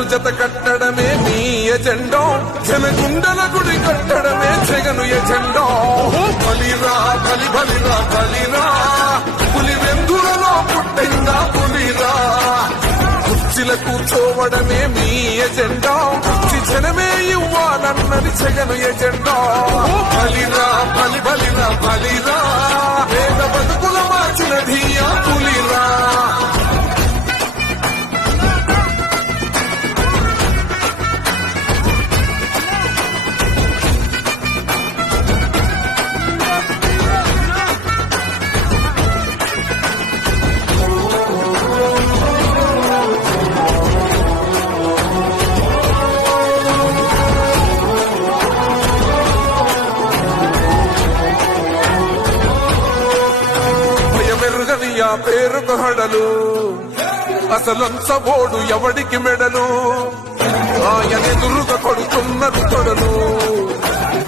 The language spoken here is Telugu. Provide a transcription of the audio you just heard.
జత కట్టడమే మీ ఎజెండో, జనగుండల గుడి కట్టడమే జగను ఎజెండో. బలిరా బలి బలిరా బలిరా, పులి వెందులలో పుట్టిందా పులిరా. కుర్చీల కూర్చోవడమే మీ ఎజెండా, కుర్చీ జనమే ఇవ్వాలన్నది జగను ఎజెండా. బలిరా బలి బలిరా బలిరా, పేద బతుకుల మార్చినది ఆ పులిరా. పేరుకు హడలు అసలంచబోడు ఎవడికి మెడలు, ఆయనెదురుగా కొడుతున్నారు